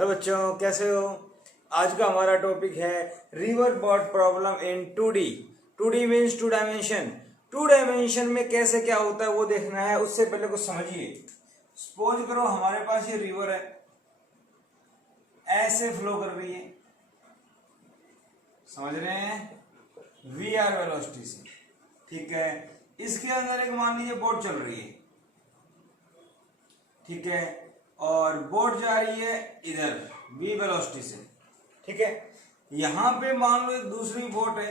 Hello बच्चों, कैसे हो। आज का हमारा टॉपिक है river boat problem in 2D। 2D means 2 dimension. 2 dimension में कैसे क्या होता है वो देखना है। उससे पहले कुछ समझिए। सपोज करो हमारे पास ये रिवर है, ऐसे फ्लो कर रही है, समझ रहे हैं, VR वेलोसिटी से। ठीक है, इसके अंदर एक मान लीजिए बोट चल रही है, ठीक है, और बोट जा रही है इधर V वेलोसिटी से। ठीक है, यहां पे मान लो एक दूसरी बोट है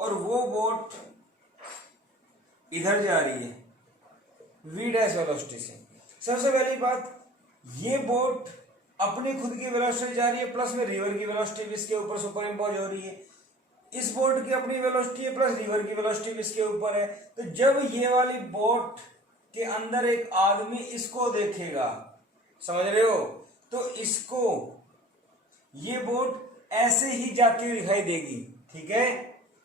और वो बोट इधर जा रही है V डैश वेलोसिटी से। सबसे पहली बात, ये बोट अपनी खुद की वेलोसिटी जा रही है, प्लस में रिवर की वेलोसिटी भी इसके ऊपर सुपर इम्पोज हो रही है। इस बोट की अपनी वेलोसिटी है, प्लस रिवर की वेलोसिटी भी इसके ऊपर है। तो जब ये वाली बोट के अंदर एक आदमी इसको देखेगा, समझ रहे हो, तो इसको ये बोट ऐसे ही जाती हुई दिखाई देगी। ठीक है,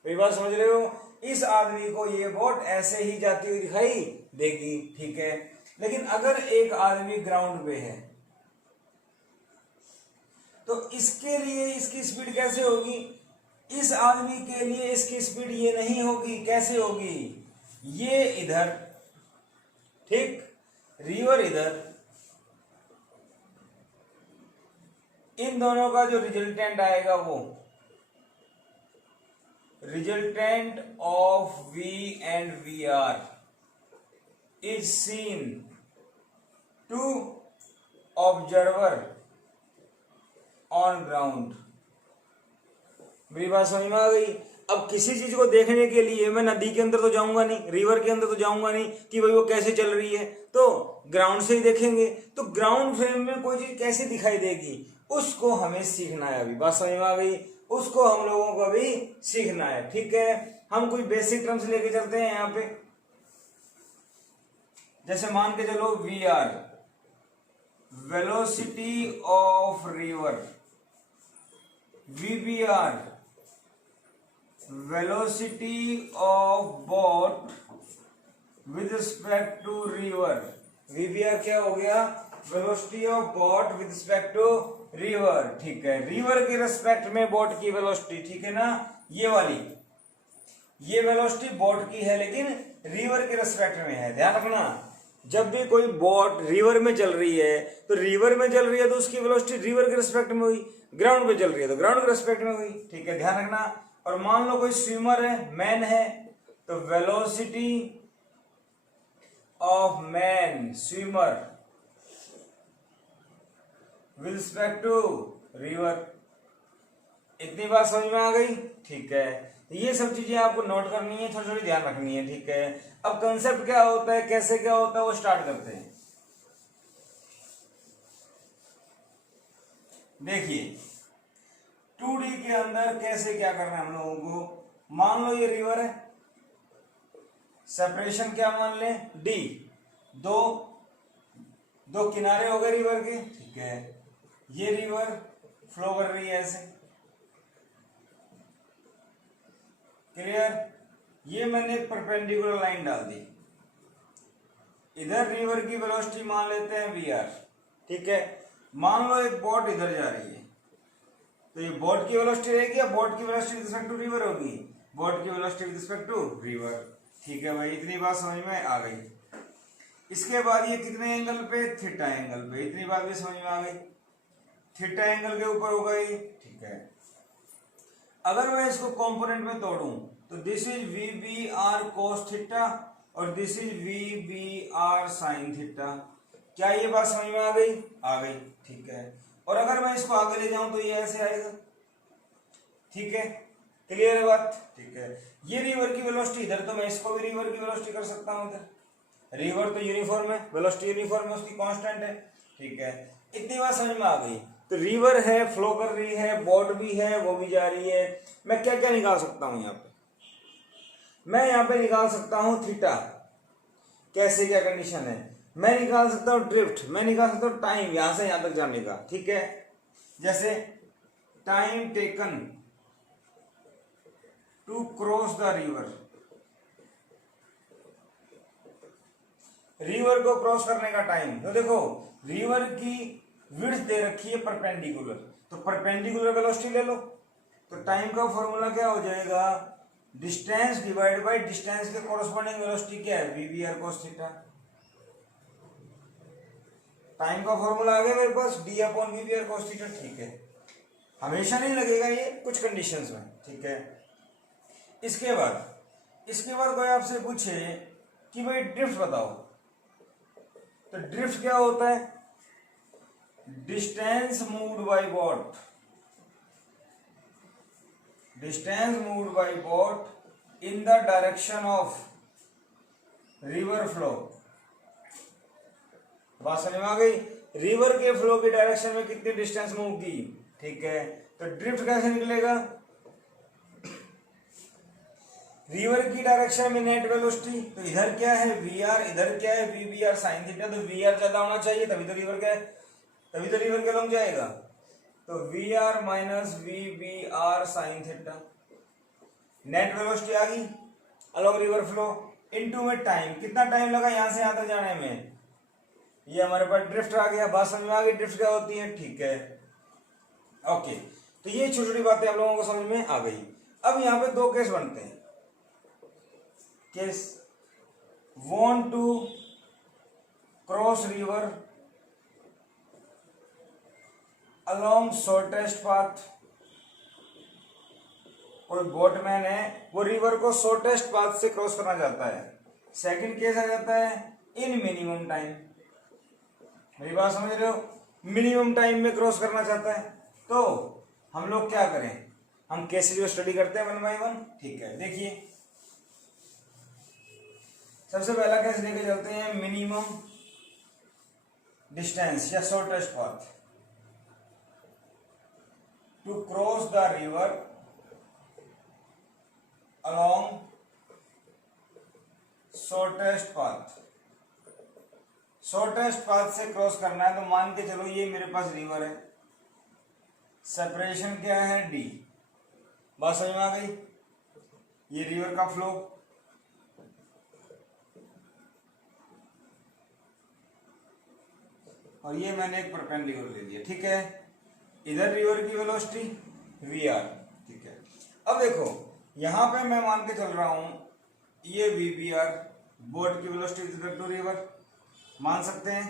ये बात समझ रहे हो, इस आदमी को ये बोट ऐसे ही जाती हुई दिखाई देगी। ठीक है, लेकिन अगर एक आदमी ग्राउंड पे है तो इसके लिए इसकी स्पीड कैसे होगी। इस आदमी के लिए इसकी स्पीड ये नहीं होगी, कैसे होगी, ये इधर, ठीक, रिवर इधर, इन दोनों का जो रिजल्टेंट आएगा वो resultant of V and VR is seen to observer on ground. मेरी बात समझ में आ गई। अब किसी चीज को देखने के लिए मैं नदी के अंदर तो जाऊंगा नहीं, रिवर के अंदर तो जाऊंगा नहीं कि भाई वो कैसे चल रही है, तो ग्राउंड से ही देखेंगे। तो ग्राउंड फ्रेम में कोई चीज कैसे दिखाई देगी, उसको हमें सीखना है। अभी बात समझ में आ गई, उसको हम लोगों को भी सीखना है। ठीक है, हम कुछ बेसिक टर्म्स लेके चलते हैं यहाँ पे। जैसे मान के चलो VR velocity of river, VBR velocity of boat with respect to river. VBR क्या हो गया, velocity of boat with respect to river. ठीक है, रिवर के रिस्पेक्ट में बोट की वेलोसिटी, ठीक है ना, ये वाली, ये वेलोसिटी बोट की है लेकिन रिवर के रिस्पेक्ट में है। ध्यान रखना, जब भी कोई बोट रिवर में चल रही है तो रिवर में चल रही है तो उसकी वेलोसिटी रिवर के रिस्पेक्ट में हुई, ग्राउंड पे चल रही है तो ग्राउंड के रिस्पेक्ट में हुई। ठीक है, ध्यान रखना। और मान लो कोई स्विमर है, मैन है, तो velocity of man swimmer with respect to river. इतनी बात समझ में आ गई। ठीक है, ये सब चीजें आपको नोट करनी है, थोड़ी थोड़ी ध्यान रखनी है। ठीक है, अब कंसेप्ट क्या होता है, कैसे क्या होता है, वो स्टार्ट करते हैं। देखिए 2D के अंदर कैसे क्या करना है हम लोगों को। मान लो ये रिवर है, सेपरेशन क्या मान ले, D, दो किनारे हो गए रिवर के। ठीक है, ये रिवर फ्लो कर रही है ऐसे, क्लियर। ये मैंने एक परपेंडिकुलर लाइन डाल दी, इधर रिवर की वेलोसिटी मान लेते हैं VR। ठीक है, मान लो एक बोट इधर जा रही है, तो ये बोट की वेलोसिटी रहेगी या बोट की velocity with respect to river होगी, बोट की velocity with respect to river. ठीक है भाई, इतनी बात समझ में आ गई। इसके बाद ये कितने एंगल पे, थीटा एंगल पे, इतनी बात भी समझ में आ गई, थीटा एंगल के ऊपर होगा ये। ठीक है, अगर मैं इसको कंपोनेंट में तोड़ूं तो this is VBR cos theta और this is VBR sin theta. क्या ये बात समझ में आ गई, आ गई। ठीक है, और अगर मैं इसको आगे ले जाऊं तो ये ऐसे आएगा। ठीक है, क्लियर है बात। ठीक है, ये रिवर की वेलोसिटी इधर, तो मैं इसको भी रिवर की वेलोसिटी कर सकता हूं इधर। रिवर तो यूनिफॉर्म है, वेलोसिटी यूनिफॉर्म है, उसकी कांस्टेंट है। ठीक है, इतनी बात समझ में आ गई। तो रिवर है, फ्लो कर रही है, बोट भी है, वो भी जा रही है। मैं क्या क्या निकाल सकता हूं यहाँ पे, मैं यहाँ पे निकाल सकता हूं थीटा, कैसे क्या कंडीशन है। मैं निकाल सकता हूं ड्रिफ्ट, मैं निकाल सकता हूं टाइम यहां से यहां तक जाने का। ठीक है, जैसे time taken to cross the river, river को क्रॉस करने का टाइम। तो देखो रिवर की विड्थ दे रखी है परपेंडिकुलर, तो परपेंडिकुलर वेलोसिटी ले लो। तो टाइम का फॉर्मूला क्या हो जाएगा, डिस्टेंस डिवाइड बाय डिस्टेंस के कोरस्पॉन्डिंग वेलोसिटी क्या है, v we r cos theta. Time का फॉर्मूला आ गया मेरे पास, d upon v we r cos theta. ठीक है, हमेशा नहीं लगेगा ये, कुछ कंडीशंस में। ठीक है, इसके बाद कोई आपसे पूछे कि भाई ड्रिफ्ट बताओ, तो ड्रिफ्ट क्या होता है, distance moved by boat, distance moved by boat in the direction of river flow. बात समझ में आ गई, रिवर के फ्लो की डायरेक्शन में कितनी डिस्टेंस मूव की। ठीक है, तो ड्रिफ्ट कैसे निकलेगा, रिवर की डायरेक्शन में नेट वेलोसिटी, तो इधर क्या है वी आर, इधर क्या है V B R sine theta, तो वी आर ज्यादा होना चाहिए तभी तो रिवर के लॉन्ग जाएगा। तो V R minus V B R sine theta, net velocity आ गई अलॉन्ग रिवर फ्लो, इनटू में टाइम, कितना टाइम लगा यहां से यहां तक जाने में, ये हमारे पास ड्रिफ्ट आ गया। बात समझ में आ गई ड्रिफ्ट क्या होती है। ठीक है, ओके, तो ये छोटी छोटी बातें आप लोगों को समझ में आ गई। अब यहां पे दो केस बनते हैं, case want to cross river along shortest path, कोई बोटमैन है वो रिवर को शॉर्टेस्ट पाथ से क्रॉस करना चाहता है। सेकंड केस आ जाता है इन मिनिमम टाइम, मेरी बात समझ रहे हो, मिनिमम टाइम में क्रॉस करना चाहता है। तो हम लोग क्या करें, हम केसेस जो स्टडी करते हैं 1 बाय 1। ठीक है, देखिए सबसे पहला केस लेके चलते हैं, मिनिमम डिस्टेंस या shortest path to cross the river along shortest path. Shortest path से क्रॉस करना है, तो मान के चलो ये मेरे पास रिवर है, सेपरेशन क्या है डी, बात समझ में आ गई, ये रिवर का फ्लो, और ये मैंने एक परपेंडिकुलर ले लिया। ठीक है, इधर रिवर की वेलोसिटी वी आर। ठीक है, अब देखो यहां पे मैं मान के चल रहा हूं ये वी बी आर, बोट की velocity with respect to river, मान सकते हैं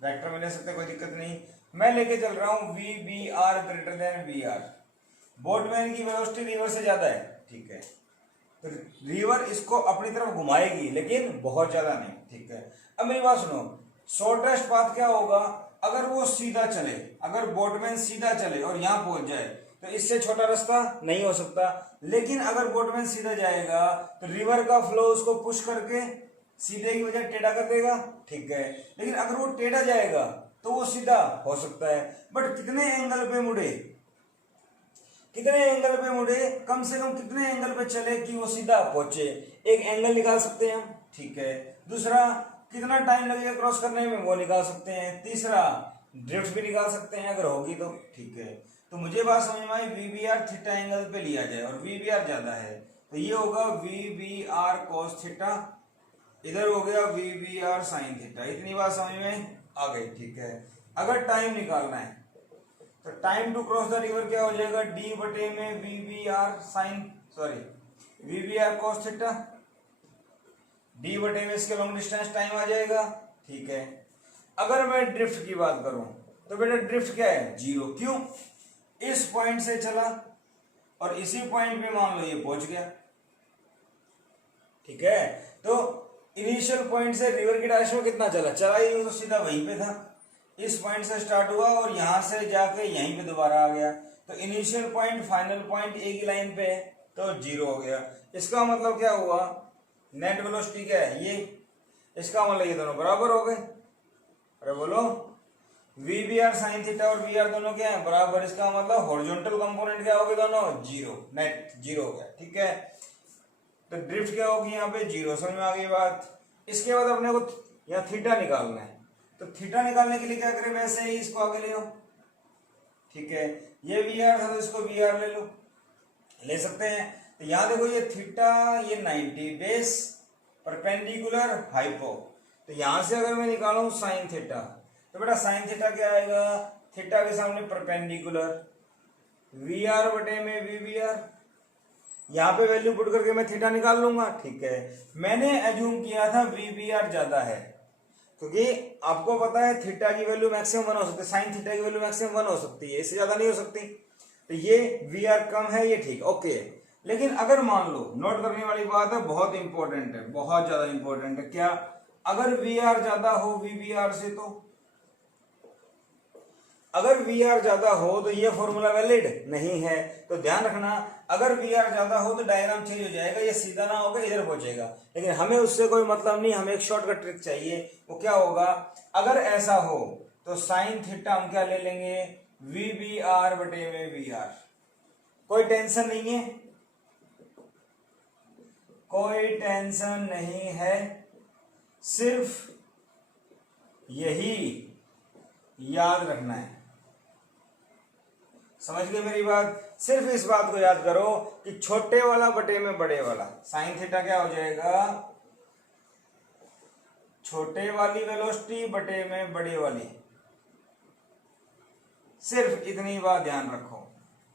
वेक्टर में ले सकते हैं, कोई दिक्कत नहीं। मैं लेके चल रहा हूं V B R greater than V R, boatman की वेलोसिटी रिवर से ज्यादा है। ठीक है, तो रिवर इसको अपनी तरफ घुमाएगी लेकिन बहुत ज्यादा नहीं। ठीक है, अब मेरी बात सुनो, शॉर्टेस्ट पाथ क्या होगा, अगर वो सीधा चले, अगर बोटमैन सीधा चले और यहां पहुंच जाए तो इससे छोटा रास्ता नहीं हो सकता, लेकिन अगर बोटमैन सीधा जाएगा तो रिवर का फ्लो उसको पुश करके सीधे की बजाय टेढ़ा कर देगा। ठीक है, लेकिन अगर वो टेढ़ा जाएगा तो वो सीधा हो सकता है, बट कितने एंगल पे मुड़े, कितने एंगल पे मुड़े, कम से कम कितने एंगल पे चले कि वो सीधा पहुंचे, एक एंगल निकाल सकते हैं हम। ठीक है, दूसरा कितना टाइम लगेगा क्रॉस करने में वो निकाल सकते हैं, तीसरा ड्रिफ्ट भी निकाल सकते हैं अगर होगी तो। ठीक है, तो मुझे बात समझ में आई, V B R theta angle पे लिया जाए और वी बी आर ज्यादा है तो ये होगा V B R cos theta, इधर हो गया V B R sine theta. इतनी बात समझ में आ गई। ठीक है, अगर टाइम निकालना है तो time to cross the river क्या हो जाएगा, डी बटे में V B R sine, sorry V B R cos theta, D बटे में इसके लॉन्ग डिस्टेंस टाइम आ जाएगा। ठीक है, अगर मैं ड्रिफ्ट की बात करूं तो बेटा ड्रिफ्ट क्या है, जीरो। क्यों, इस पॉइंट से चला और इसी पॉइंट पे मान लो ये पहुंच गया। ठीक है, तो इनिशियल पॉइंट से रिवर की डायरेक्शन में कितना चला ही तो सीधा वहीं पे था, इस पॉइंट से स्टार्ट हुआ और यहां से जाके यहीं पे दोबारा आ गया, तो इनिशियल पॉइंट फाइनल पॉइंट एक ही लाइन पे है तो जीरो हो गया। इसका मतलब क्या हुआ, नेट वेलोसिटी क्या है ये, इसका मतलब ये दोनों बराबर हो गए। अरे बोलो, V B R sine theta और वी आर दोनों क्या है बराबर, इसका मतलब हॉरिजॉन्टल कंपोनेंट क्या हो गए दोनों, जीरो, नेट जीरो हो गया। ठीक है, तो ड्रिफ्ट क्या होगी यहाँ पे, जीरो। समझ में आ गई बात। इसके बाद अपने को यहाँ थीटा निकालना है, तो थीटा निकालने के लिए क्या करें, वैसे ही इसको आगे ले लो। ठीक है, ये वी आर था तो इसको वी आर ले सकते हैं। तो यहाँ देखो ये थीटा, ये 90 बेस परपेंडिकुलर हाइपो, तो यहां से अगर मैं निकालूं साइन थीटा तो बेटा साइन थीटा क्या आएगा, थीटा के सामने परपेंडिकुलर वी आर बटे में वी बी आर। यहाँ पे वैल्यू पुट करके मैं थीटा निकाल लूंगा, ठीक है। मैंने एज्यूम किया था वी बी आर ज्यादा है, क्योंकि आपको पता है थीटा की वैल्यू मैक्सिमम 1 हो सकती है, साइन थीटा की वैल्यू मैक्सिमम 1 हो सकती है, इससे ज्यादा नहीं हो सकती। तो ये वी आर कम है, ये ठीक, ओके। लेकिन अगर मान लो, नोट करने वाली बात है, बहुत इंपॉर्टेंट है, बहुत ज्यादा इंपॉर्टेंट है, क्या, अगर वी आर ज्यादा हो वी बी आर से, तो अगर वी आर ज्यादा हो तो ये फॉर्मूला वैलिड नहीं है। तो ध्यान रखना, अगर वी आर ज्यादा हो तो डायग्राम चेंज हो जाएगा, ये सीधा ना होगा, इधर पहुंचेगा। लेकिन हमें उससे कोई मतलब नहीं, हमें एक शॉर्टकट ट्रिक चाहिए। वो क्या होगा, अगर ऐसा हो तो साइन थीटा हम क्या ले लेंगे, वी बी आर बटे में वी आर। कोई टेंशन नहीं है, कोई टेंशन नहीं है, सिर्फ यही याद रखना है। समझ गए मेरी बात? सिर्फ इस बात को याद करो कि छोटे वाला बटे में बड़े वाला, साइन थीटा क्या हो जाएगा, छोटे वाली वेलोसिटी बटे में बड़े वाली। सिर्फ इतनी बात ध्यान रखो,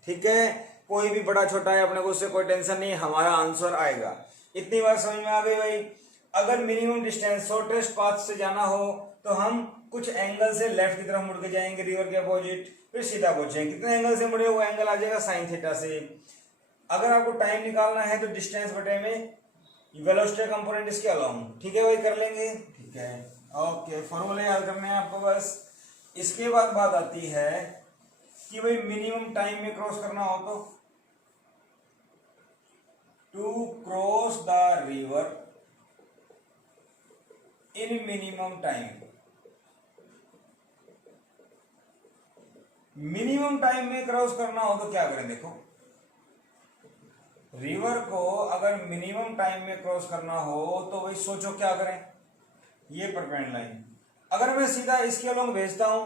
ठीक है। कोई भी बड़ा छोटा है, अपने को उससे कोई टेंशन नहीं, हमारा आंसर आएगा। इतनी बात समझ में आ गई भाई? अगर मिनिमम डिस्टेंस शॉर्टेस्ट पाथ से जाना हो तो हम कुछ एंगल से लेफ्ट की तरफ मुड़ के जाएंगे, रिवर के अपोजिट, फिर सीधा पहुंचेंगे। कितने एंगल से मुड़े, वो एंगल आ जाएगा साइन थीटा से। अगर आपको टाइम निकालना है तो डिस्टेंस बटे में वेलोसिटी कंपोनेंट इसके अलोंग, ठीक है भाई, कर लेंगे, ठीक है, ओके। फॉर्मूले याद करने हैं आपको बस। इसके बाद बात आती है कि भाई मिनिमम टाइम में क्रॉस करना हो तो, to cross the river in minimum time. Minimum time में क्रॉस करना हो तो क्या करें, देखो, रिवर को अगर मिनिमम टाइम में क्रॉस करना हो तो भाई सोचो क्या करें, ये परपेंड लाइन अगर मैं सीधा इसके अलोंग भेजता हूं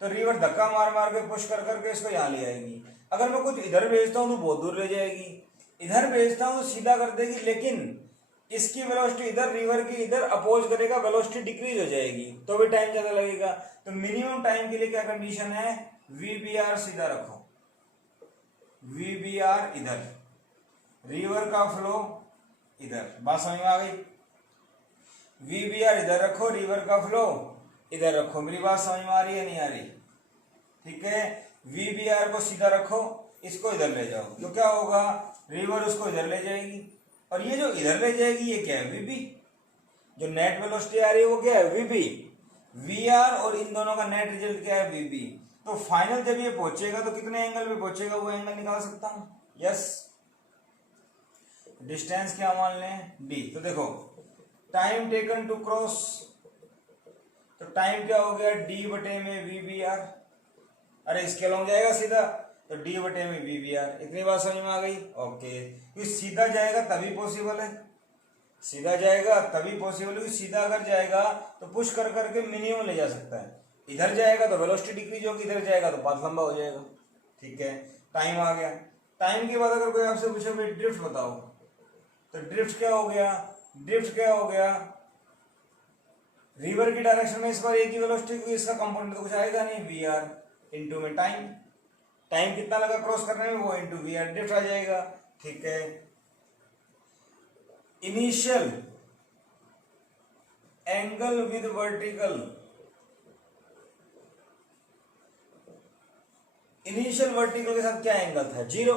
तो रिवर धक्का मार मार के पुश कर करके इसको यहां ले आएगी। अगर मैं कुछ इधर भेजता हूं तो बहुत दूर ले जाएगी, इधर भेजता हूं तो सीधा कर देगी, लेकिन इसकी वेलोसिटी इधर, रिवर की इधर अपोज करेगा, वेलोसिटी डिक्रीज हो जाएगी, तो भी टाइम ज्यादा लगेगा। तो मिनिमम टाइम के लिए क्या कंडीशन है, वी बी आर सीधा रखो, वी बी आर इधर, रिवर का फ्लो इधर। बात समझ में आ गई? वी बी आर इधर रखो, रिवर का फ्लो इधर रखो। मेरी बात समझ में आ रही है, नहीं आ रही? ठीक है, वी बी आर को सीधा रखो, इसको इधर ले जाओ, तो क्या होगा, रिवर उसको इधर ले जाएगी, और ये जो इधर ले जाएगी ये क्या है, वी बी। जो नेट वेलोसिटी आ रही है वो क्या है, वी बी। वी आर और इन दोनों का नेट रिजल्ट क्या है, वी बी। तो फाइनल जब ये पहुंचेगा तो कितने एंगल पे पहुंचेगा, वो एंगल निकाल सकता हूं, यस। डिस्टेंस क्या मान लें, डी। तो देखो, टाइम टेकन टू क्रॉस, तो टाइम क्या हो गया, डी बटे में वी बी आर। अरे इसके लॉन्ग जाएगा सीधा, तो डी बटे में वी बी आर। इतनी बात समझ में आ गई, ओके। क्योंकि सीधा जाएगा तभी पॉसिबल है, सीधा जाएगा तभी पॉसिबल है। सीधा अगर जाएगा तो पुश कर करके मिनिमम ले जा सकता है, इधर जाएगा तो वेलोसिटी डिक्रीज होगी, इधर जाएगा तो पाथ लंबा हो जाएगा, ठीक है। टाइम आ गया। टाइम के बाद अगर कोई आपसे पूछे भाई ड्रिफ्ट बताओ, तो ड्रिफ्ट क्या हो गया, ड्रिफ्ट क्या हो गया, रिवर की डायरेक्शन में इस बार एक ही वेलोसिटी, क्योंकि इसका कंपोनेंट तो कुछ आएगा नहीं, वी आर इंटू में टाइम। टाइम कितना लगा क्रॉस करने में, वो इंटू वी आर, ड्रिफ्ट आ जाएगा, ठीक है। Initial angle with vertical, initial vertical के साथ क्या एंगल था, 0।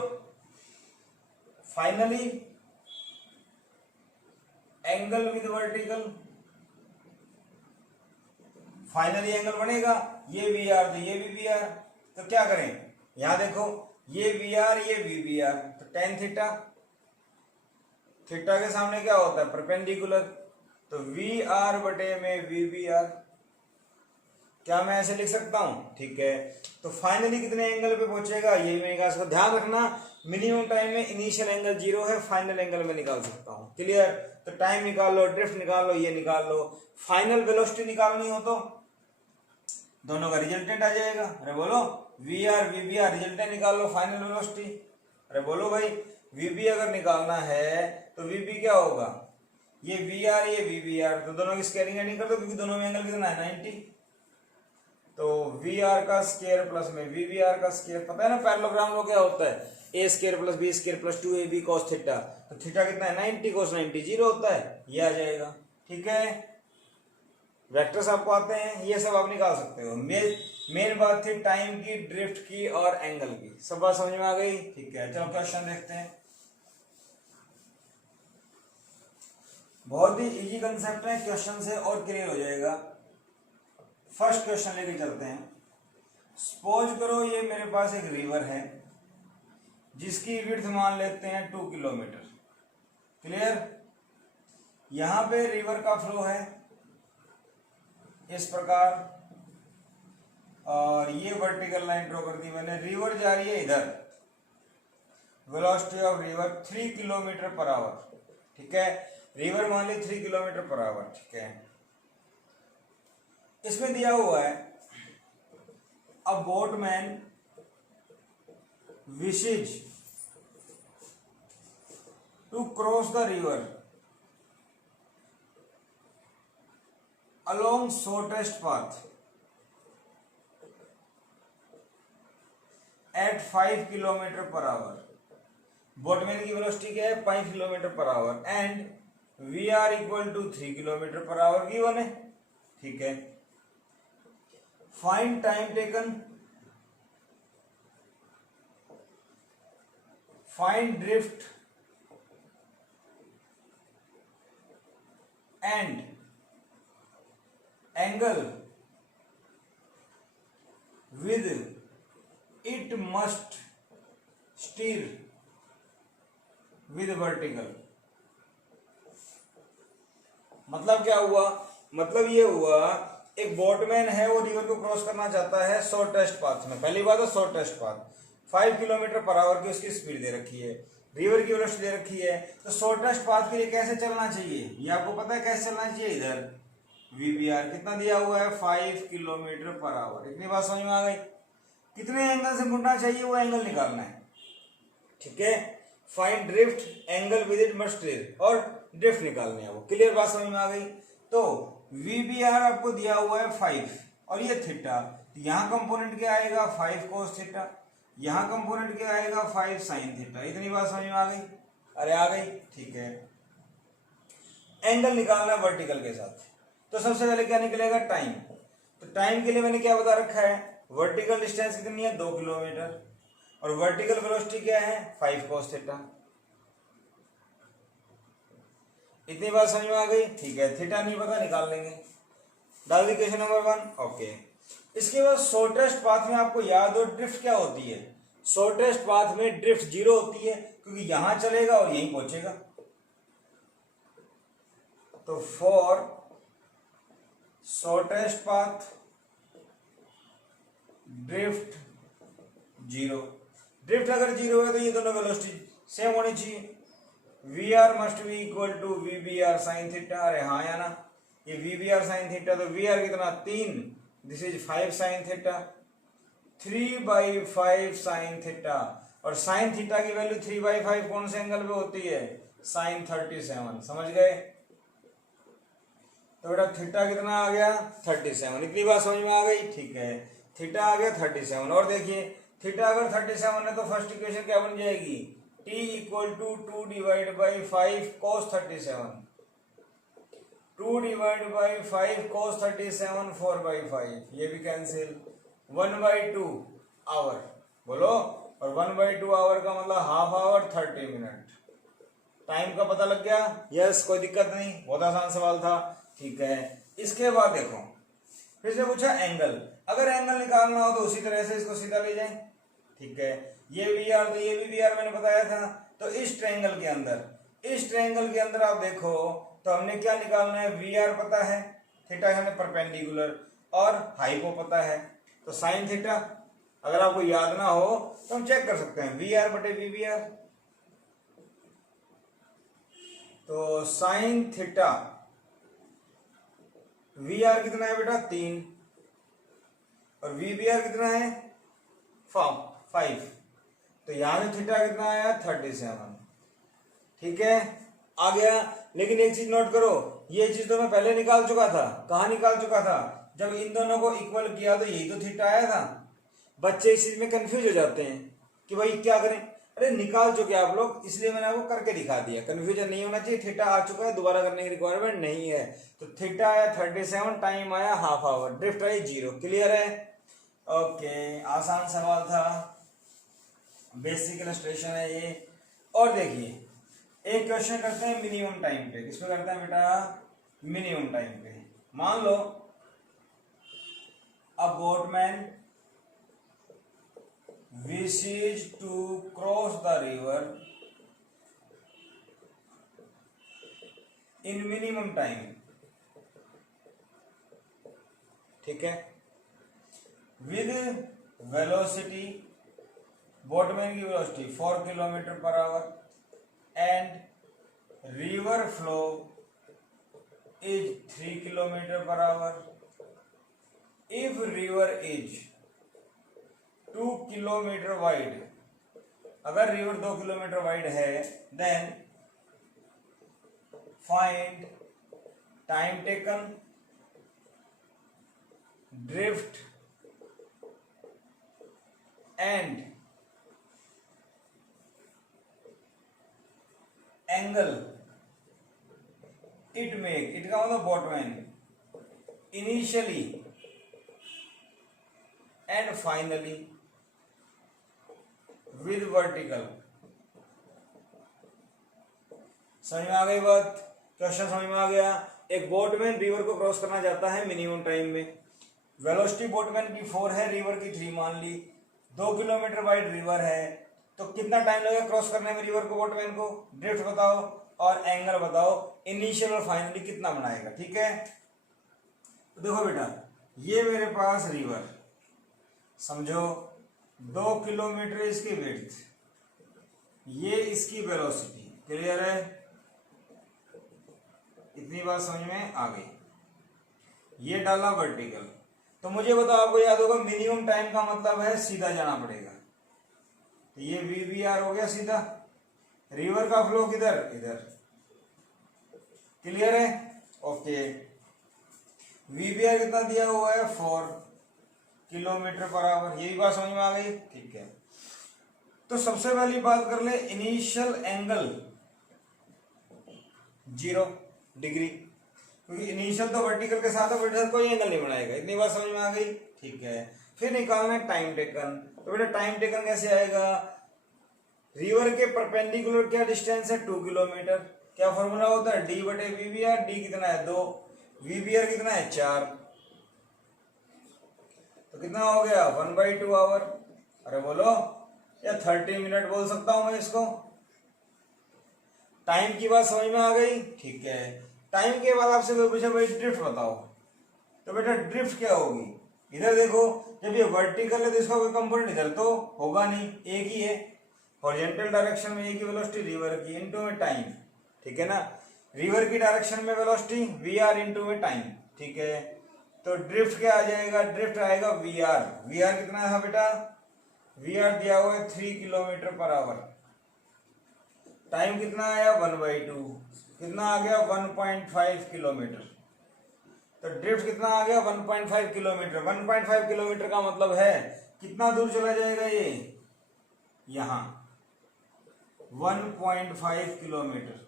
Finally angle with vertical, finally angle बनेगा, ये वी आर तो ये भी वी आर। तो क्या करें, यहां देखो, ये वी आर ये वी बी आर, तो टेन थीटा, थीटा के सामने क्या होता है, परपेंडिकुलर, तो वी आर बटे में वी बी आर। क्या मैं ऐसे लिख सकता हूं, ठीक है। तो फाइनली कितने एंगल पे पहुंचेगा, ये मैं निकाल सकता हूं। ध्यान रखना, मिनिमम टाइम में इनिशियल एंगल 0 है, फाइनल एंगल में निकाल सकता हूं, क्लियर। तो टाइम निकाल लो, ड्रिफ्ट निकाल लो, ये निकाल लो। फाइनल वेलोसिटी निकालनी हो तो दोनों का रिजल्टेंट आ जाएगा। अरे बोलो, V R V B R, resultant निकाल लो, फाइनल वेलोसिटी। अरे बोलो भाई, वी बी अगर निकालना है तो वी बी क्या होगा, ये वी आर ये वी बी आर, तो दोनों की स्केलिंग एडिंग कर दो, क्योंकि दोनों में एंगल कितना है, 90। तो वी आर का स्केयर प्लस में वी वी आर का स्केयर, पता है ना पैरेललोग्राम में क्या होता है, A square plus B square plus 2ab cos theta, तो थीटा कितना है 90 cos 90 0 होता है, ये आ जाएगा। ठीक है, वेक्टर्स आपको आते हैं, ये सब आप निकाल सकते हो। मेन बात थी टाइम की, ड्रिफ्ट की और एंगल की, सब बात समझ में आ गई। ठीक है, चलो क्वेश्चन देखते हैं। बहुत ही इजी कंसेप्ट है, क्वेश्चन से और क्लियर हो जाएगा। फर्स्ट क्वेश्चन लेके चलते हैं। सपोज करो ये मेरे पास एक रिवर है जिसकी विड्थ मान लेते हैं 2 किलोमीटर। क्लियर, यहां पे रिवर का फ्लो है इस प्रकार, और ये वर्टिकल लाइन ड्रॉ कर दी मैंने। रिवर जा रही है इधर, velocity of river 3 kilometre per our. ठीक है, रिवर मान ली 3 किलोमीटर पर आवर। ठीक है, इसमें दिया हुआ है अ boatman wishes to cross the river along shortest path at 5 kilometre per hour. Boatman की वेलोसिटी क्या है 5 kilometre per hour and V R equal to 3 kilometre per hour given है। ठीक है, find time taken, find drift and angle with it must steer with vertical. मतलब क्या हुआ, मतलब ये हुआ एक बोटमैन है, वो रिवर को क्रॉस करना चाहता है शॉर्टेस्ट पाथ में। पहली बात है shortest path, 5 kilometre per our की उसकी स्पीड दे रखी है, रिवर की वेलोसिटी दे रखी है, तो शॉर्टेस्ट पाथ के लिए कैसे चलना चाहिए ये आपको पता है कैसे चलना चाहिए। इधर वीबीआर कितना दिया हुआ है 5 किलोमीटर पर आवर। इतनी बात समझ में आ गई। कितने एंगल से मुड़ना चाहिए वो एंगल निकालना है। ठीक है, find drift angle with it must stir, और ड्रिफ्ट निकालनी है वो। क्लियर बात समझ में आ गई। तो वीबीआर आपको दिया हुआ है 5 और ये थीटा, तो यहाँ कंपोनेंट क्या आएगा 5 cos थीटा, यहाँ कंपोनेंट क्या आएगा 5 sin थीटा। इतनी बात समझ में आ गई, अरे आ गई। ठीक है, एंगल निकालना है वर्टिकल के साथ, तो सबसे पहले क्या निकलेगा टाइम। तो टाइम के लिए मैंने क्या बता रखा है, वर्टिकल डिस्टेंस कितनी है 2 किलोमीटर और वर्टिकल वेलोसिटी क्या है 5 cos थीटा। इतनी बात समझ में आ गई। ठीक है, थीटा नहीं पता निकाल लेंगे, डाल दी क्वेश्चन नंबर 1। ओके, इसके बाद शॉर्टेस्ट पाथ में आपको याद हो ड्रिफ्ट क्या होती है। शॉर्टेस्ट पाथ में ड्रिफ्ट 0 होती है क्योंकि यहां चलेगा और यहीं पहुंचेगा। तो for shortest path drift 0। Drift अगर 0 है तो ये दोनों वेलोसिटी सेम होनी चाहिए। V R must be equal to V B R sine theta. अरे हाँ या ना, ये V B R sine theta, तो वी आर कितना 3, this is 5 sine theta, 3/5 sine theta. और साइन थीटा की वैल्यू 3/5 कौन से एंगल पे होती है साइन 37। समझ गए। तो बेटा थीटा कितना आ गया 37। इतनी बात समझ में आ गई। ठीक है, थीटा आ गया 37। और देखिए थीटा अगर 37 है तो फर्स्ट इक्वेशन क्या बन जाएगी, t equal to 2 divide by 5 cos 37, 2 divide by 5 cos 37 4/5, ये भी कैंसिल, 1/2 आवर बोलो, और 1/2 आवर का मतलब हाफ आवर 30 मिनट। टाइम का पता लग गया। यस, कोई दिक्कत नहीं, बहुत आसान सवाल था। ठीक है, इसके बाद देखो फिर से पूछा एंगल। अगर एंगल निकालना हो तो उसी तरह से इसको सीधा ले जाए। ठीक है, ये वी आर तो ये भी वी आर मैंने बताया था। तो इस ट्रायंगल के अंदर आप देखो तो हमने क्या निकालना है, वी आर पता है, थीटा हमें परपेंडिकुलर, और हाइपो पता है। तो साइन थीटा अगर आपको याद ना हो तो हम चेक कर सकते हैं, वी आर बटे वी बी आर। तो साइन थीटा वी आर कितना है बेटा 3 और वी बी आर कितना है 5। तो यहां से थीटा कितना आया 37। ठीक है, आ गया। लेकिन एक चीज नोट करो, ये चीज तो मैं पहले निकाल चुका था। कहां निकाल चुका था, जब इन दोनों को इक्वल किया तो यही तो थीटा आया था। बच्चे इस चीज में कंफ्यूज हो जाते हैं कि भाई क्या करें, अरे निकाल चुके आप लोग, इसलिए मैंने आपको करके दिखा दिया। कंफ्यूजन नहीं होना चाहिए, थीटा आ चुका है, दोबारा करने की रिक्वायरमेंट नहीं है। तो थीटा आया 37, टाइम आया हाफ आवर, ड्रिफ्ट आई 0। क्लियर है? ओके, आसान सवाल था, बेसिक इलस्ट्रेशन है ये। और देखिए एक क्वेश्चन करते हैं मिनिमम टाइम पे। किस पे करते हैं बेटा? मिनिमम टाइम पे। मान लो a boatman wishes to cross the river in minimum time। ठीक है, with velocity, बोटमैन की velocity 4 kilometre per hour and river flow is 3 kilometre per our. If river is 2 kilometre wide, अगर river 2 kilometre wide है, then find time taken, drift and angle it make, it का मतलब boatman, initially and finally with vertical। समझ में आ गई बात? Question समझ में आ गया? एक बोटमैन रिवर को क्रॉस करना चाहता है मिनिमम टाइम में। वेलोसिटी बोटमैन की 4 है, रिवर की 3 मान ली। 2 किलोमीटर वाइड रिवर है, तो कितना टाइम लगेगा क्रॉस करने में रिवर को बोटमैन को? ड्रिफ्ट बताओ और एंगल बताओ, इनिशियल और फाइनली कितना बनाएगा। ठीक है, तो देखो बेटा, ये मेरे पास रिवर, समझो 2 किलोमीटर इसकी विड्थ, ये इसकी वेलोसिटी। क्लियर है? इतनी बात समझ में आ गई। ये डाला वर्टिकल। तो मुझे बताओ, आपको याद होगा मिनिमम टाइम का मतलब है सीधा जाना पड़ेगा। तो ये VBR हो गया सीधा, रिवर का फ्लो किधर? इधर। क्लियर है? ओके, VBR कितना दिया हुआ है? 4 किलोमीटर पर आवर। यही बात समझ में आ गई? ठीक है, तो सबसे पहली बात कर ले, इनिशियल एंगल 0 डिग्री, क्योंकि इनिशियल तो वर्टिकल के साथ है, वर्टिकल कोई एंगल नहीं बनाएगा। इतनी बात समझ में आ गई? ठीक है, फिर निकालना है टाइम टेकन। तो बेटा टाइम टेकन कैसे आएगा? रिवर के परपेंडिकुलर क्या डिस्टेंस है? 2 किलोमीटर। क्या फॉर्मूला होता है? D बटे VBR। D कितना है? 2, VBR कितना है? 4, तो कितना हो गया? 1/2 आवर। अरे बोलो, या 30 मिनट बोल सकता हूं मैं इसको। टाइम की बात समझ में आ गई? ठीक है, टाइम के बाद आपसे कोई पूछे भाई ड्रिफ्ट बताओ, तो बेटा ड्रिफ्ट क्या होगी? इधर देखो, जब ये वर्टिकल है तो इसका कोई कंपोनेंट इधर तो होगा नहीं, एक ही है। हॉरिजॉन्टल डायरेक्शन में एक ही वेलोसिटी रिवर की, इनटू में टाइम। ठीक है ना, रिवर की डायरेक्शन में वेलोसिटी VR इनटू में टाइम। ठीक है, तो ड्रिफ्ट क्या आ जाएगा? ड्रिफ्ट आएगा VR। VR कितना है बेटा? VR दिया हुआ है 3 किलोमीटर पर आवर। टाइम कितना आया? 1/2। कितना आ गया? 1.5 किलोमीटर। तो ड्रिफ्ट कितना आ गया? 1.5 किलोमीटर। 1.5 किलोमीटर का मतलब है कितना दूर चला जाएगा ये? यहां 1.5 किलोमीटर।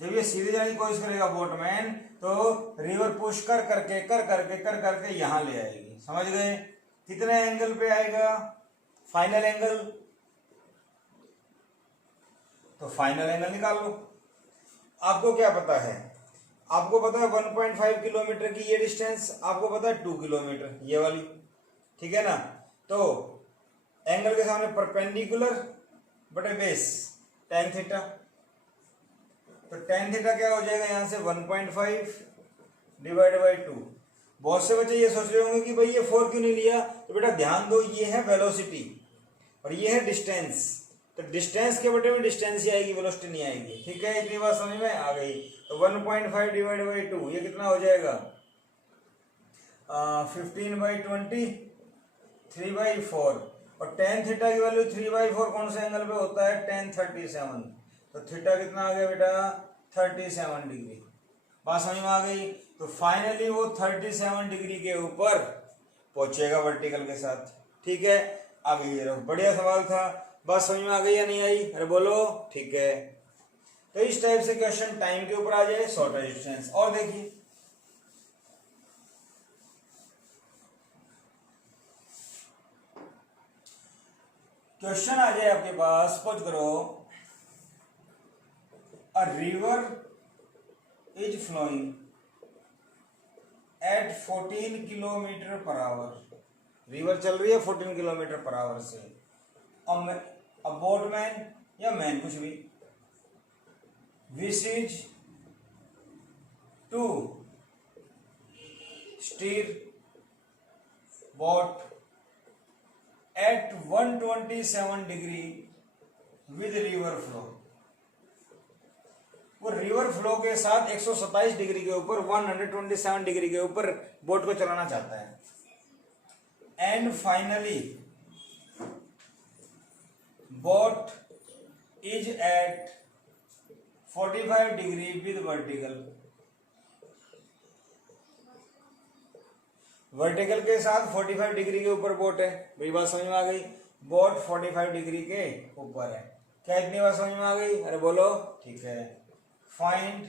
जब ये सीधे जाने की कोशिश करेगा बोटमैन, तो रिवर पुश कर करके यहां ले आएगी। समझ गए? कितने एंगल पे आएगा फाइनल एंगल? तो फाइनल एंगल निकाल लो। आपको क्या पता है? आपको पता है 1.5 किलोमीटर की ये डिस्टेंस, आपको पता है 2 किलोमीटर ये वाली। ठीक है ना, तो एंगल के सामने परपेंडिकुलर बटे बेस tan थीटा। तो tan थीटा क्या हो जाएगा? यहां से 1.5 डिवाइड बाई 2। बहुत से बच्चे ये सोच रहे होंगे कि भाई ये 4 क्यों नहीं लिया? तो बेटा ध्यान दो, ये है वेलोसिटी और ये है डिस्टेंस। तो डिस्टेंस के बटे में डिस्टेंस ही आएगी, वेलोसिटी नहीं आएगी। ठीक है, इतनी बात समझ में आ गई। तो 1.5 डिवाइड बाई 2 ये कितना हो जाएगा? 15/20 3/4। और tan थीटा की वैल्यू 3/4 कौन से एंगल पे होता है? tan 37। तो थीटा कितना आ गया बेटा? 37 डिग्री। बात समझ में आ गई। तो फाइनली वो 37 डिग्री के ऊपर पहुंचेगा वर्टिकल के साथ। ठीक है, अब ये रहो, बढ़िया सवाल था। बात समझ में आ गई या नहीं आई? अरे बोलो। ठीक है, तो इस टाइप से क्वेश्चन टाइम के ऊपर आ जाए, शॉर्ट डिस्टेंस। और देखिए क्वेश्चन आ जाए आपके पास, सपोज करो a river is flowing at 14 kilometre per hour. River चल रही है 14 किलोमीटर पर आवर से। अ बोटमैन या मैन कुछ भी wishes to steer boat at 127 degree with river flow। वो रिवर फ्लो के साथ 127 डिग्री के ऊपर 127 डिग्री के ऊपर बोट को चलाना चाहता है। And finally boat is at 45 degree with vertical. Vertical के साथ 45 डिग्री के ऊपर बोट है। मेरी बात समझ में आ गई? बोट 45 डिग्री के ऊपर है। क्या इतनी बात समझ में आ गई? अरे बोलो। ठीक है, find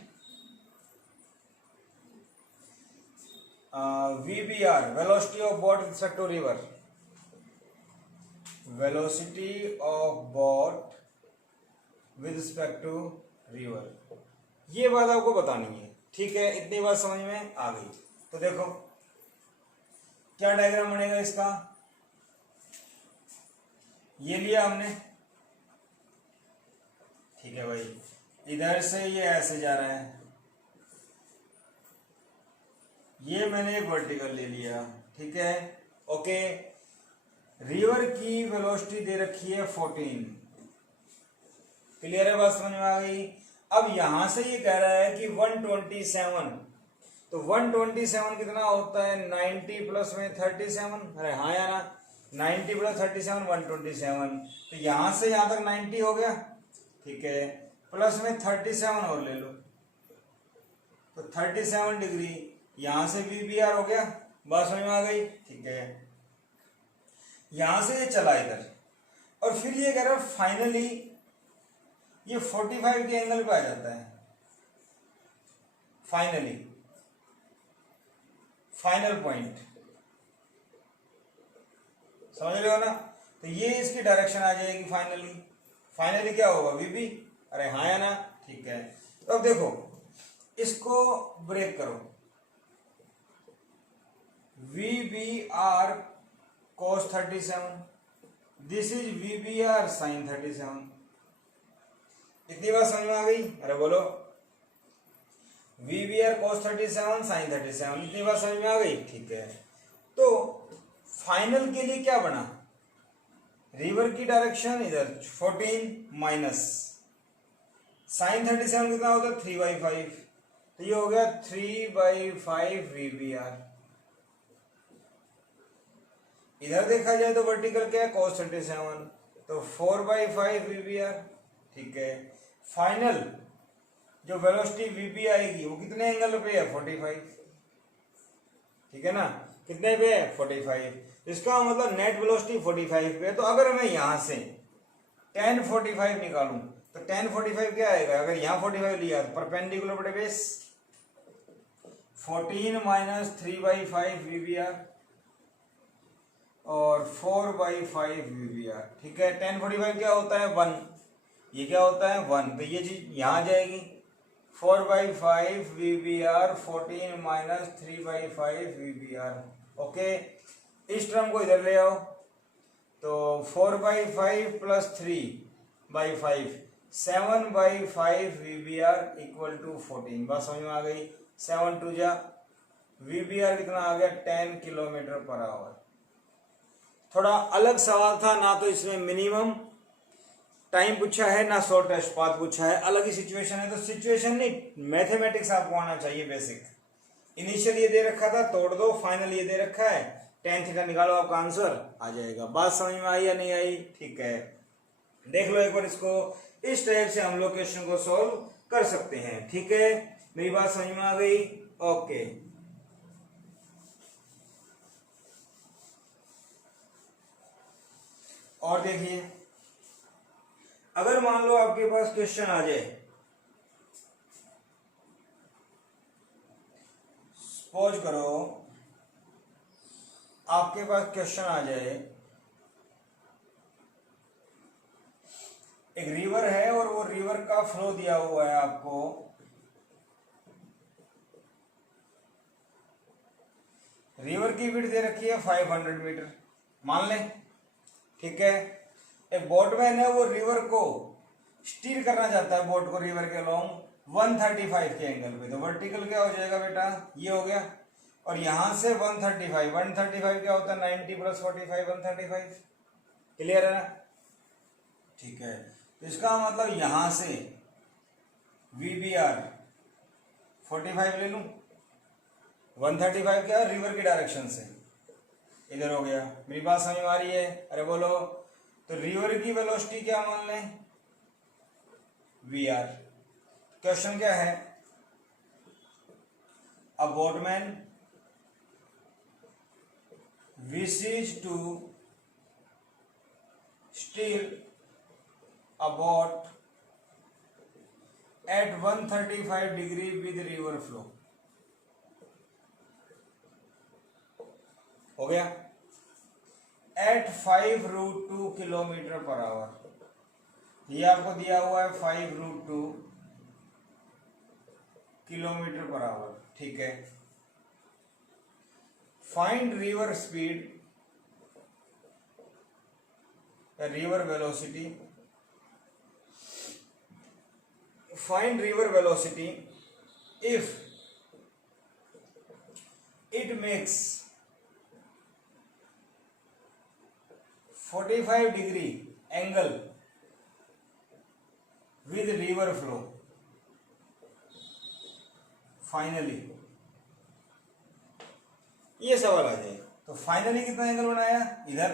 VBR, velocity of boat with respect to river. Velocity of boat with respect to river, ये बात आपको बतानी है। ठीक है, इतनी बात समझ में आ गई। तो देखो क्या डायग्राम बनेगा इसका। ये लिया हमने, ठीक है भाई, इधर से ये ऐसे जा रहा है, ये मैंने एक वर्टिकल ले लिया। ठीक है, ओके। रिवर की वेलोसिटी दे रखी है 14। क्लियर है? बात समझ में आ गई। अब यहां से ये कह रहा है कि 127, तो 127 कितना होता है? 90 प्लस में 37। अरे हाँ या ना, 90 प्लस 37 127। तो यहां से यहां तक 90 हो गया। ठीक है, प्लस में 37 और ले लो, तो 37 डिग्री यहां से VBR हो गया। बात समझ में आ गई? ठीक है, यहां से ये चला इधर, और फिर ये कह रहा है फाइनली ये 45 के एंगल पे आ जाता है। फाइनली, फाइनल पॉइंट, समझ रहे हो ना? तो ये इसकी डायरेक्शन आ जाएगी फाइनली। फाइनली क्या होगा? VB। अरे हाँ या ना? ठीक है, तो अब देखो इसको ब्रेक करो। VBR cos 37, this is VBR sin 37। इतनी बात समझ में आ गई? अरे बोलो। VBR cos 37 sin 37, इतनी बात समझ में आ गई? ठीक है, तो फाइनल के लिए क्या बना? रिवर की डायरेक्शन इधर 14 माइनस sin 37 कितना होता है? 3/5। तो ये हो गया 3/5 VBR। इधर देखा जाए तो वर्टिकल क्या है? cos 37, तो 4/5 VBR। ठीक है, फाइनल जो वेलोसिटी VB आएगी वो कितने एंगल पे है? 45। ठीक है ना, कितने पे है? 45। इसका मतलब नेट वेलोसिटी 45 पे है। तो अगर मैं यहां से tan 45 निकालूं तो tan 45 क्या आएगा? अगर यहां 45 लिया तो परपेंडिकुलर बटे बेस 14 माइनस 3/5 VBR और 4/5 VBR। ठीक है, tan 45 क्या होता है? 1। ये क्या होता है? 1। तो ये चीज यहां जाएगी, 4/5 VBR 14 माइनस 3/5 VBR। ओके, इस टर्म को इधर ले आओ, तो 4/5 प्लस 3/5 7/5 VBR इक्वल टू 14। बात समझ में आ गई? 7 2 जा, VBR कितना आ गया? 10 किलोमीटर पर आवर। थोड़ा अलग सवाल था ना, तो इसमें मिनिमम टाइम पूछा है ना शॉर्टेस्ट पाथ पूछा है। अलग ही सिचुएशन है, तो सिचुएशन नहीं, मैथमेटिक्स आपको आना चाहिए बेसिक। इनिशियल ये दे रखा था, तोड़ दो। फाइनल ये दे रखा है, tan थीटा निकालो, आपका आंसर आ जाएगा। बात समझ में आई या नहीं आई? ठीक है, देख लो एक बार इसको। इस टाइप से हम लोग क्वेश्चन को सॉल्व कर सकते हैं। ठीक है, मेरी बात समझ में आ गई? ओके। और देखिए, अगर मान लो आपके पास क्वेश्चन आ जाए, सपोज करो आपके पास क्वेश्चन आ जाए, एक रिवर है और वो रिवर का फ्लो दिया हुआ है आपको, रिवर की विड्थ दे रखी है 500 मीटर मान लें, ठीक है। एक बोटमैन है, वो रिवर को स्टीर करना चाहता है, बोट को रिवर के लॉन्ग 135 के एंगल पे, तो वर्टिकल क्या हो जाएगा बेटा, ये हो गया। और यहां से 135 क्या होता है, 90 + 45 135, क्लियर है ना? ठीक है, तो इसका मतलब यहां से VBR 45 ले लूं, 135 क्या है, रिवर की डायरेक्शन से इधर हो गया। मेरी बात समझ में आ रही है? अरे बोलो। तो रिवर की वेलोसिटी क्या मान लें, VR। क्वेश्चन क्या है, अ boatman wishes to steer a boat at 135 degree with river flow, हो गया, at 5√2 किलोमीटर पर आवर। ये आपको दिया हुआ है 5√2 किलोमीटर पर आवर, ठीक है। Find river speed, river velocity, find river velocity if it makes 45 degree angle with river flow finally. ये सवाल आ जाए तो फाइनली कितना एंगल बनाया, इधर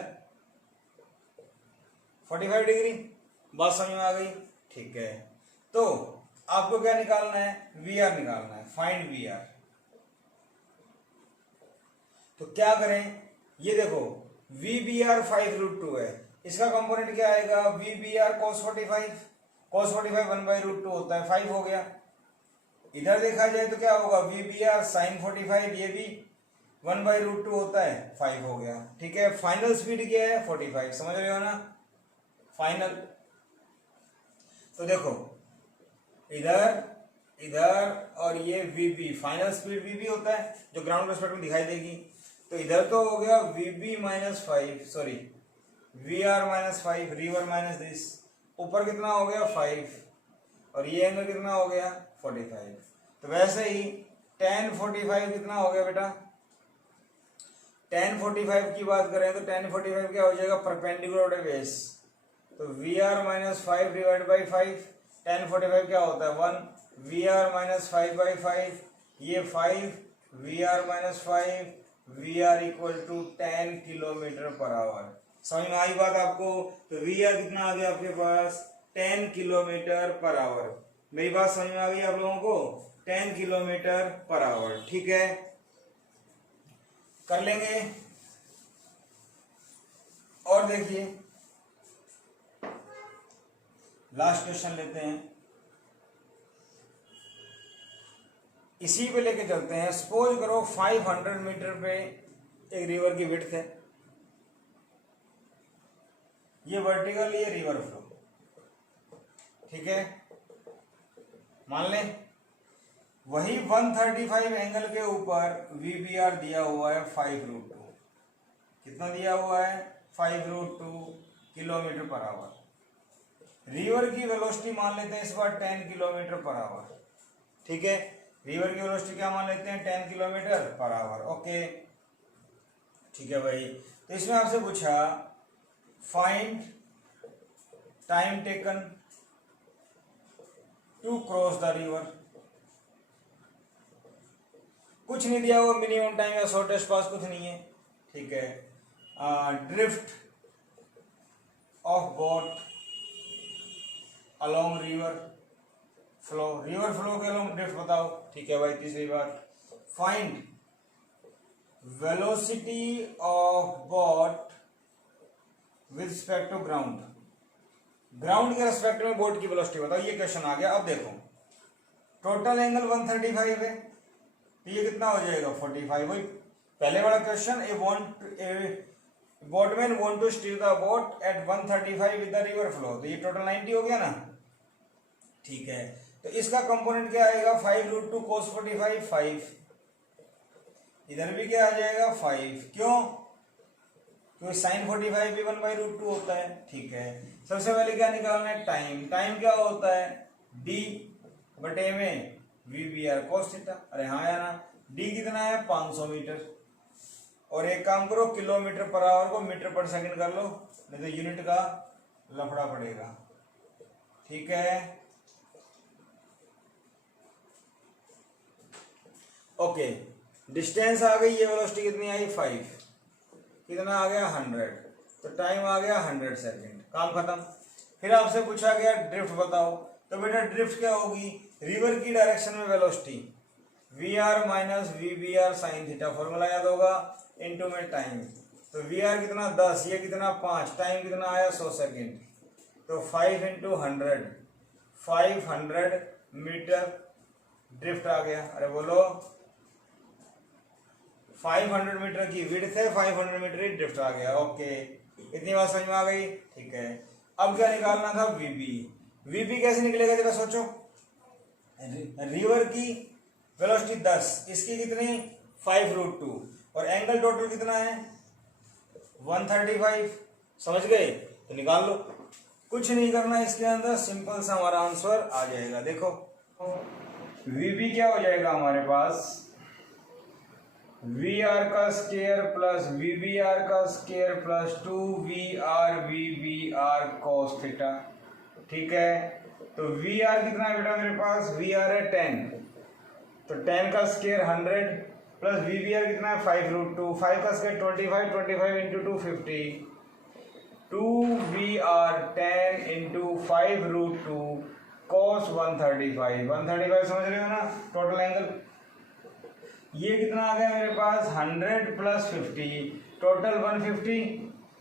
45 डिग्री। बात समझ में आ गई? ठीक है, तो आपको क्या निकालना है, VR निकालना है, फाइंड VR। तो क्या करें, ये देखो VBR 5√2 है, इसका कंपोनेंट क्या आएगा, VBR cos 45, cos 45 1/√2 होता है, 5 हो गया। इधर देखा जाए तो क्या होगा, VBR sin 45, ये भी 1/√2 होता है, 5 हो गया, ठीक है। फाइनल स्पीड क्या है, 45, समझ रहे हो ना, फाइनल। तो देखो इधर इधर और ये VB, फाइनल स्पीड VB होता है जो ग्राउंड रेस्पेक्ट में दिखाई देगी। तो इधर तो हो गया VB -5, sorry VR -5, river minus this, ऊपर कितना हो गया 5, और ये एंगल कितना हो गया 45। तो वैसे ही tan 45 कितना हो गया बेटा, tan 45 की बात करें तो tan 45 क्या हो जाएगा, परपेंडिकुलर बेस। तो VR -5 डिवाइड बाई 5, tan 45 क्या होता है 1, VR -5/5, ये 5, VR -5, VR = 10 kilometre per our. समझ में आई बात आपको? तो VR कितना आ गया आपके पास, 10 किलोमीटर पर आवर। मेरी बात समझ में आ गई आप लोगों को, 10 किलोमीटर पर आवर, ठीक है। कर लेंगे। और देखिए लास्ट क्वेश्चन लेते हैं, इसी पे लेके चलते हैं। सपोज करो 500 मीटर पे एक रिवर की विड्थ है, ये वर्टिकल, ये रिवर फ्लो, ठीक है। मान लें वही 135 एंगल के ऊपर VBR दिया हुआ है 5√2, कितना दिया हुआ है 5√2 किलोमीटर पर आवर। रिवर की वेलोसिटी मान लेते हैं इस बार 10 किलोमीटर पर आवर, ठीक है। रिवर की वेलोसिटी क्या मान लेते हैं, 10 किलोमीटर पर आवर, ओके, ठीक है भाई। तो इसमें आपसे पूछा find time taken to cross the river, कुछ नहीं दिया हुआ, मिनिमम टाइम या शॉर्टेस्ट पास कुछ नहीं है, ठीक है। Drift of boat along river flow, river flow के लो ड्रिफ्ट बताओ। ठीक है भाई, तीसरी बार find velocity of boat with respect to ground. Ground के रिस्पेक्ट में बोट की वेलोसिटी बताओ। ये क्वेश्चन आ गया। अब देखो टोटल एंगल 135 है, तो ये कितना हो जाएगा 45। वही पहले वाला question, a boatman want to steer the boat at 135 with the river flow, तो ये टोटल 90 हो गया ना। ठीक है, तो इसका कंपोनेंट क्या आएगा 5√2 cos 45 5। इधर भी क्या आ जाएगा 5, क्यों? क्योंकि sin 45 भी 1/√2 होता है। ठीक है, सबसे पहले क्या निकालना है टाइम। टाइम क्या होता है d बटे में VBR cos थीटा। अरे हाँ या ना, d कितना है 500 मीटर। और एक काम करो, किलोमीटर पर आवर को मीटर पर सेकंड कर लो, नहीं तो यूनिट का लफड़ा पड़ेगा। ठीक है, ओके। डिस्टेंस आ गई, ये वेलोसिटी कितनी आई 5, कितना आ गया 100, तो टाइम आ गया 100 सेकंड। काम खत्म। फिर आपसे पूछा गया ड्रिफ्ट बताओ, तो बेटा ड्रिफ्ट क्या होगी, रिवर की डायरेक्शन में velocity VR minus VBR sine theta, formula याद होगा, इनटू में टाइम। तो VR कितना 10, ये कितना 5, टाइम कितना आया 100 सेकंड, तो 5 × 100 500 मीटर ड्रिफ्ट आ गया। अरे बोलो 500 मीटर की विड्थ है, 500 मीटर ही ड्रिफ्ट आ गया। ओके, इतनी बात समझ में आ गई। ठीक है, अब क्या निकालना था VB। VB कैसे निकलेगा जरा सोचो। रिवर की वेलोसिटी 10, इसकी कितनी 5√2, और एंगल टोटल कितना है 135। समझ गए, तो निकाल लो। कुछ नहीं करना इसके अंदर, सिंपल सा हमारा आंसर आ जाएगा। देखो VB क्या हो जाएगा हमारे पास, VR का स्क्वायर प्लस VBR का square plus 2VR VBR cos theta. ठीक है, तो VR कितना है बेटा मेरे पास, VR है 10, तो 10 का स्क्वायर 100 प्लस VBR कितना है 5√2, 5 का स्क्वायर 25, 25 × 250, 2VR 10 × 5√2 cos 135। 135 समझ रहे हो ना, टोटल एंगल। ये कितना आ गया मेरे पास 100 plus 50, total 150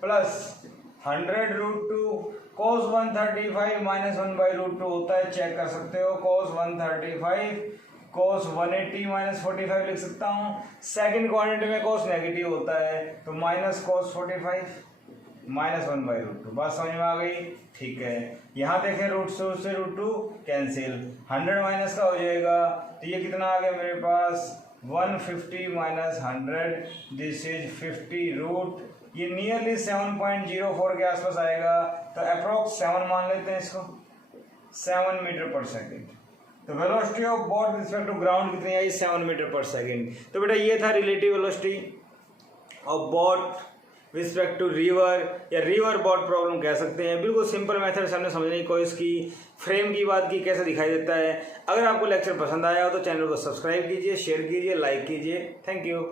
plus 100√2 cos 135 minus 1/√2 होता है, चेक कर सकते हो। cos 135 cos 180 माइनस 45 लिख सकता हूँ। सेकंड क्वाड्रेंट में cos नेगेटिव होता है, तो माइनस cos 45 माइनस 1/√2। बात समझ में आ गई। ठीक है, यहाँ देखें √2 से √2 कैंसिल, 100 माइनस का हो जाएगा, तो ये कितना आ गया मेरे पास 150 माइनस 100, दिस इज 50 ये नियरली 7.04 के आसपास आएगा, तो अप्रोक्स 7 मान लेते हैं इसको, 7 मीटर पर सेकेंड। तो velocity of boat with respect to ground कितनी आई 7 मीटर पर सेकेंड। तो बेटा ये था relative velocity of boat with respect to river, या रिवर बोट प्रॉब्लम कह सकते हैं। बिल्कुल सिंपल मेथड से हमने समझने की कोशिश की, फ्रेम की बात की कैसे दिखाई देता है। अगर आपको लेक्चर पसंद आया हो तो चैनल को सब्सक्राइब कीजिए, शेयर कीजिए, लाइक कीजिए। Thank you.